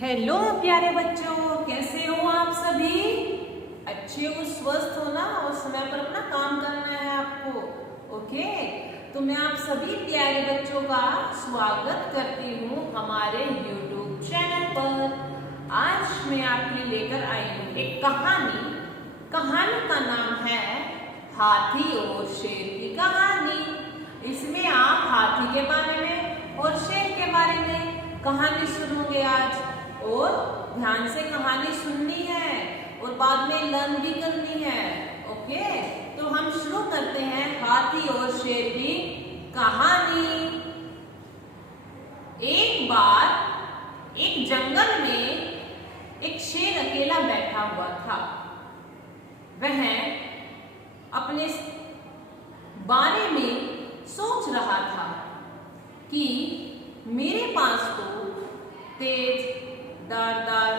Hello प्यारे बच्चों, कैसे हो आप सभी? अच्छे हो, स्वस्थ हो ना, और समय पर अपना काम करना है आपको। ओके, तो मैं आप सभी प्यारे बच्चों का स्वागत करती हूँ हमारे YouTube चैनल पर। आज मैं आपके लिए लेकर आई हूँ एक कहानी। कहानी का नाम है हाथी और शेर की कहानी। इसमें आप हाथी के बारे में और शेर के बारे में कहानी सुनोगे आज, और ध्यान से कहानी सुननी है और बाद में लर्न भी करनी है। ओके, तो हम शुरू करते हैं हाथी और शेर की कहानी। एक बार एक जंगल में एक शेर अकेला बैठा हुआ था। वह अपने बारे में सोच रहा था कि मेरे पास तो तेज धारदार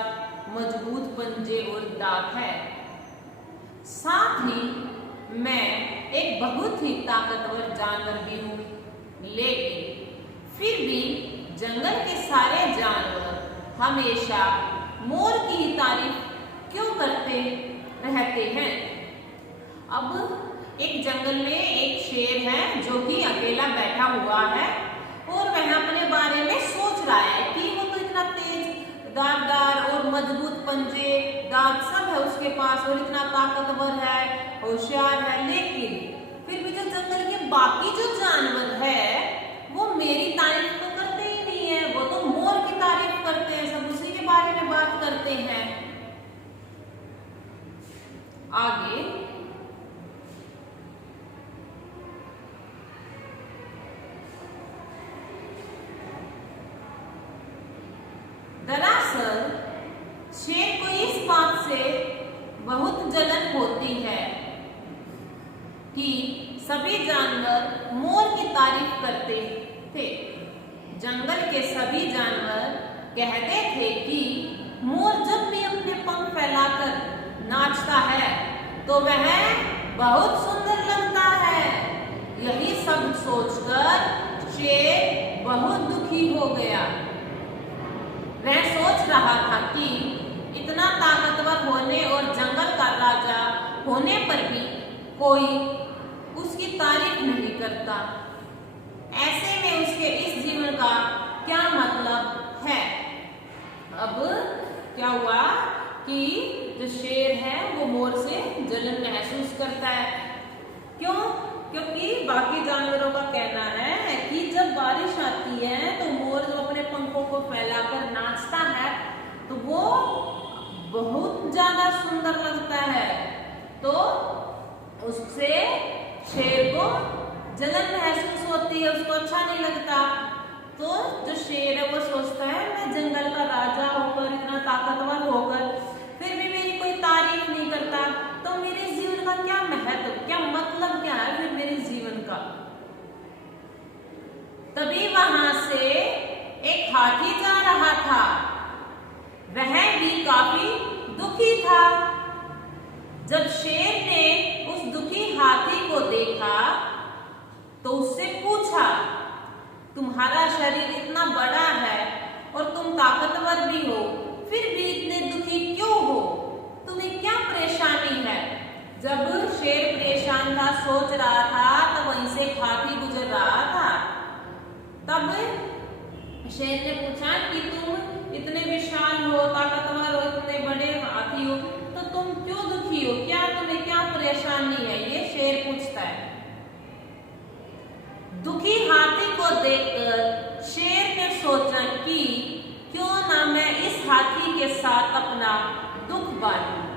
मजबूत पंजे और दांत है, साथ ही मैं एक बहुत ही ताकतवर जानवर भी हूँ। लेकिन फिर भी जंगल के सारे जानवर हमेशा मोर की ही तारीफ क्यों करते रहते हैं? अब एक जंगल में एक शेर है जो कि अकेला बैठा हुआ है और वह अपने बारे में सोच रहा है कि वो तो इतना तेज धारदार और मजबूत पंजे दांत सब है उसके पास और इतना ताकतवर है, होशियार है, लेकिन फिर भी जो जंगल के बाकी जो जानवर है वो मेरी तारीफ तो करते ही नहीं है। वो तो मोर की तारीफ करते हैं, सब उसी के बारे में बात करते हैं। आगे दरअसल शेर को इस बात से बहुत जलन होती है कि सभी जानवर मोर की तारीफ करते थे। जंगल के सभी जानवर कहते थे कि मोर जब भी अपने पंख फैलाकर नाचता है तो वह बहुत सुंदर लगता है। यही सब सोचकर शेर बहुत दुखी हो गया। वह सोच रहा था कि इतना ताकतवर होने और जंगल का राजा होने पर भी कोई उसकी तारीफ नहीं करता। ऐसे में उसके इस जीवन का क्या मतलब है? अब क्या हुआ कि जो शेर है वो मोर से जलन महसूस करता है। क्यों? क्योंकि बाकी जानवरों का कहना है कि जब बारिश आती है तो मोर जो अपने पंखों को फैलाकर नाचता है तो वो बहुत ज्यादा सुंदर लगता है, तो उससे शेर को जलन महसूस होती है, उसको अच्छा नहीं लगता। तो जो शेर है वो सोचता है मैं जंगल का राजा होकर इतना ताकतवर होकर फिर भी मेरी कोई तारीफ नहीं करता, तो मेरे जीवन का क्या महत्व, क्या मतलब क्या है फिर मेरे जीवन का? तभी वहां से एक हाथी जा रहा था। वह भी काफी दुखी था। जब शेर ने उस दुखी हाथी को देखा तो उससे पूछा, तुम्हारा शरीर इतना बड़ा है और तुम ताकतवर भी हो, फिर भी इतने दुखी क्यों हो? तुम्हें क्या परेशानी है? जब शेर परेशान था, सोच रहा था, तब वहीं से हाथी गुजर रहा था। तब शेर ने पूछा कि तुम इतने विशाल हो, ताकतवर हो, इतने बड़े हाथी हो, तो तुम क्यों दुखी हो? क्या तुम्हें क्या परेशानी है? ये शेर पूछता है। दुखी हाथी को देखकर शेर ने सोचा कि क्यों ना मैं इस हाथी के साथ अपना दुख बांटूं।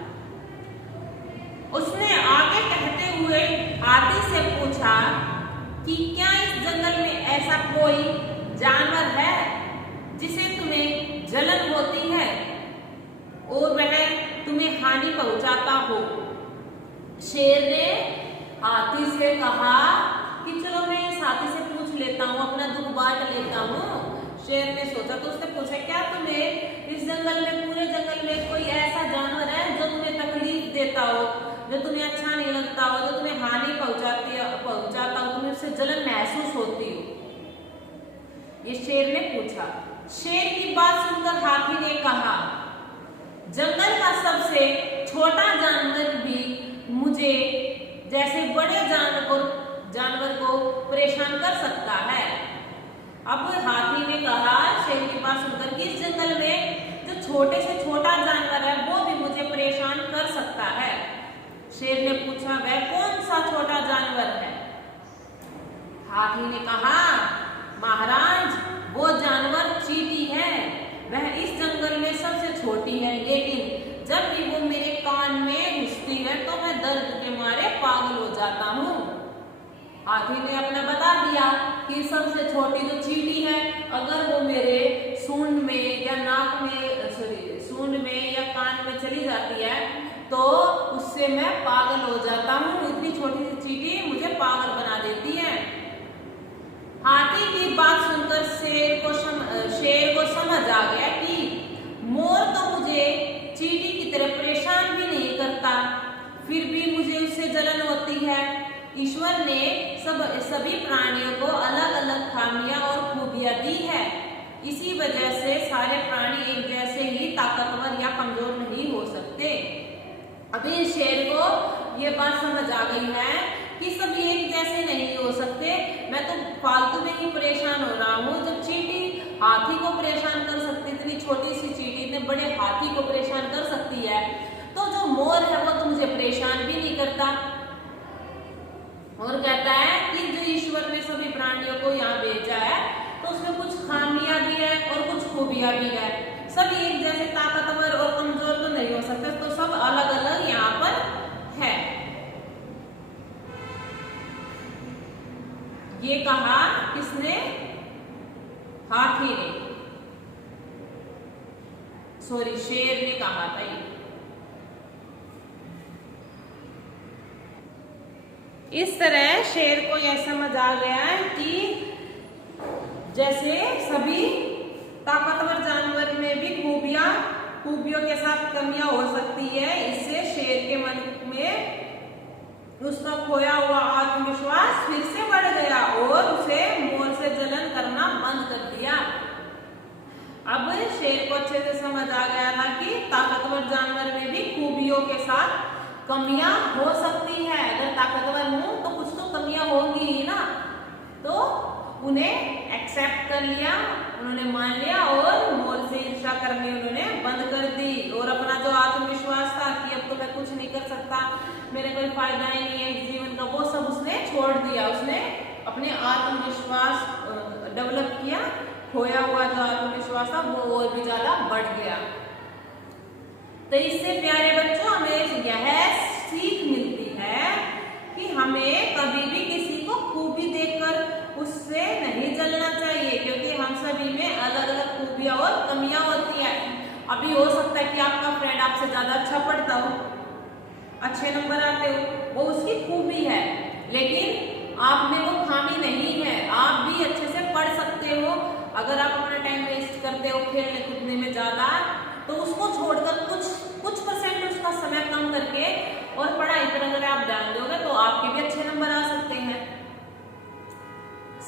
उसने आगे कहते हुए हाथी से पूछा कि क्या इस जंगल में ऐसा कोई जानवर है जिसे तुम्हें जलन होती है और वह तुम्हें हानि पहुंचाता हो? शेर ने हाथी से कहा कि चलो मैं इस हाथी से पूछ लेता हूँ, अपना दुख बांट लेता हूँ। शेर ने सोचा तो उसने पूछा, क्या तुम्हें इस जंगल में, पूरे जंगल में कोई ऐसा जानवर है जो तुम्हें तकलीफ देता हो, जो तुम्हें अच्छा नहीं लगता हो, जो तुम्हें हानि पहुंचाता हो, तुम्हें उससे जलन महसूस होती हो? ये शेर ने पूछा। शेर की बात सुनकर हाथी ने कहा, जंगल का सबसे छोटा जानवर भी मुझे जैसे बड़े जानवर को परेशान कर सकता है। अब हाथी ने कहा शेर की बात सुनकर कि इस जंगल में जो छोटे से छोटा जानवर है वो भी मुझे परेशान कर सकता है। शेर ने पूछा, वह कौन सा छोटा जानवर है? हाथी ने कहा, महाराज, वो जानवर चींटी है। वह इस जंगल में सबसे छोटी है, लेकिन जब भी वो मेरे कान में घुसती है तो मैं दर्द के मारे पागल हो जाता हूँ। हाथी ने अपना बता दिया कि सबसे छोटी जो चींटी है, अगर वो मेरे सूंड में या नाक में सूंड में या कान में चली जाती है तो उससे मैं पागल हो जाता हूँ। इतनी छोटी सी चींटी मुझे पागल बना देती है। हाथी की बात सुनकर शेर को समझ आ गया कि मोर तो मुझे चींटी की तरह परेशान भी नहीं करता, फिर भी मुझे उससे जलन होती है। ईश्वर ने सभी प्राणियों को अलग अलग खामियां और खूबियां दी है, इसी वजह से सारे प्राणी एक जैसे ही ताकतवर या कमजोर नहीं हो सकते। अभी शेर को ये बात समझ आ गई है कि सभी एक जैसे नहीं हो सकते। मैं तो फालतू में ही परेशान हो रहा हूँ। जब चींटी हाथी को परेशान कर सकती, इतनी छोटी सी चींटी इतने बड़े हाथी को परेशान कर सकती है, तो जो मोर है वो तो मुझे परेशान भी नहीं करता। और कहता है कि जो ईश्वर ने सभी प्राणियों को यहाँ भेजा है तो उसमें कुछ खामियां भी है और कुछ खूबियां भी है। सभी एक जैसे ताकतवर और कमजोर तो नहीं हो सकते, तो सब अलग अलग यहाँ पर है। ये कहा किसने? हाथी ने, सॉरी शेर ने कहा था ये। इस तरह शेर को यह समझ आ गया है कि जैसे सभी ताकतवर जानवर में भी खूबियों के साथ कमियां हो सकती है। इससे शेर के मन में उसका खोया हुआ आत्मविश्वास फिर से बढ़ गया और उसे मोर से जलन करना बंद कर दिया। अब शेर को अच्छे से समझ आ गया था कि ताकतवर जानवर में भी खूबियों के साथ कमियां हो सकती है। अगर ताकतवर हूं तो कुछ तो कमियां होंगी ही ना, तो उन्हें एक्सेप्ट कर लिया, उन्होंने मान लिया और मोर से ईर्ष्या करनी उन्होंने बंद कर दी। और अपना जो आत्मविश्वास था कि अब तो मैं कुछ नहीं कर सकता, मेरे कोई फायदा ही नहीं है इस जीवन का, वो सब उसने छोड़ दिया। उसने अपने आत्मविश्वास डेवलप किया, खोया हुआ जो आत्मविश्वास था वो और भी ज्यादा बढ़ गया। तो इससे प्यारे बच्चों हमें यह सीख मिलती है कि हमें कभी भी किसी को खूबी देखकर उससे नहीं जलना चाहिए, क्योंकि हम सभी में अलग अलग खूबियां और कमियां होती है। अभी हो सकता है कि आपका फ्रेंड आपसे ज्यादा अच्छा पढ़ता हो, अच्छे नंबर आते हो, वो उसकी खूबी है, लेकिन आप में वो खामी नहीं है। आप भी अच्छे से पढ़ सकते हो। अगर आप अपना टाइम वेस्ट करते हो खेलने कूदने में ज्यादा, तो उसको छोड़कर कुछ परसेंट उसका समय कम करके और पढ़ाई पर अगर आप ध्यान दोगे तो आपके भी अच्छे नंबर आ सकते हैं।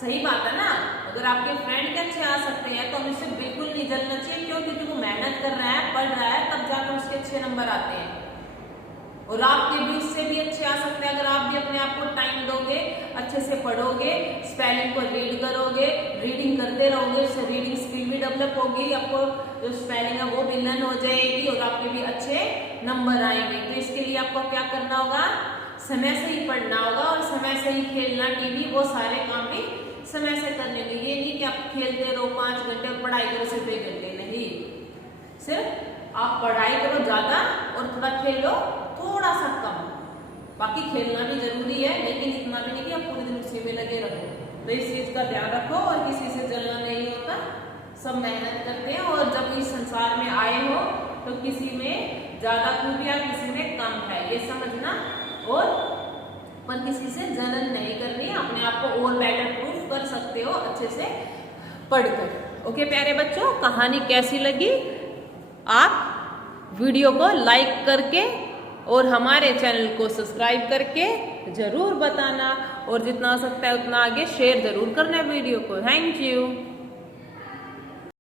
सही बात है ना? अगर आपके फ्रेंड के अच्छे आ सकते हैं तो हमें उससे बिल्कुल नहीं जलना चाहिए। क्यों? क्योंकि वो मेहनत कर रहा है, पढ़ रहा है, तब जाकर उसके अच्छे नंबर आते हैं। और आपके भी उससे भी अच्छे आ सकते हैं अगर आप भी अपने आप को टाइम दोगे, अच्छे से पढ़ोगे, स्पेलिंग को रीड करोगे, रीडिंग करते रहोगे, उससे रीडिंग स्किल भी डेवलप होगी, आपको जो स्पेलिंग है वो भी लर्न हो जाएगी और आपके भी अच्छे नंबर आएंगे। तो इसके लिए आपको क्या करना होगा? समय से ही पढ़ना होगा और समय से ही खेलना, टीवी, वो सारे काम भी समय से करने के। ये नहीं कि आप खेलते रहो 5 घंटे और पढ़ाई करो सिर्फ 1 घंटे, नहीं। सिर्फ आप पढ़ाई करो ज्यादा और थोड़ा खेलो थोड़ा सा कम। बाकी खेलना भी जरूरी है, लेकिन इतना भी नहीं कि आप पूरे दिन उसी में लगे रहो। तो इस चीज का ध्यान रखो और किसी से जलना नहीं होता। सब मेहनत करते हैं और जब इस संसार में आए हो तो किसी में ज्यादा खूबियां, किसी में कम है, ये समझना। और पर किसी से जलन नहीं करनी, अपने आप को और बेटर प्रूफ कर सकते हो अच्छे से पढ़कर। ओके प्यारे बच्चों, कहानी कैसी लगी? आप वीडियो को लाइक करके और हमारे चैनल को सब्सक्राइब करके जरूर बताना और जितना हो सकता है उतना आगे शेयर जरूर करना वीडियो को। Thank you.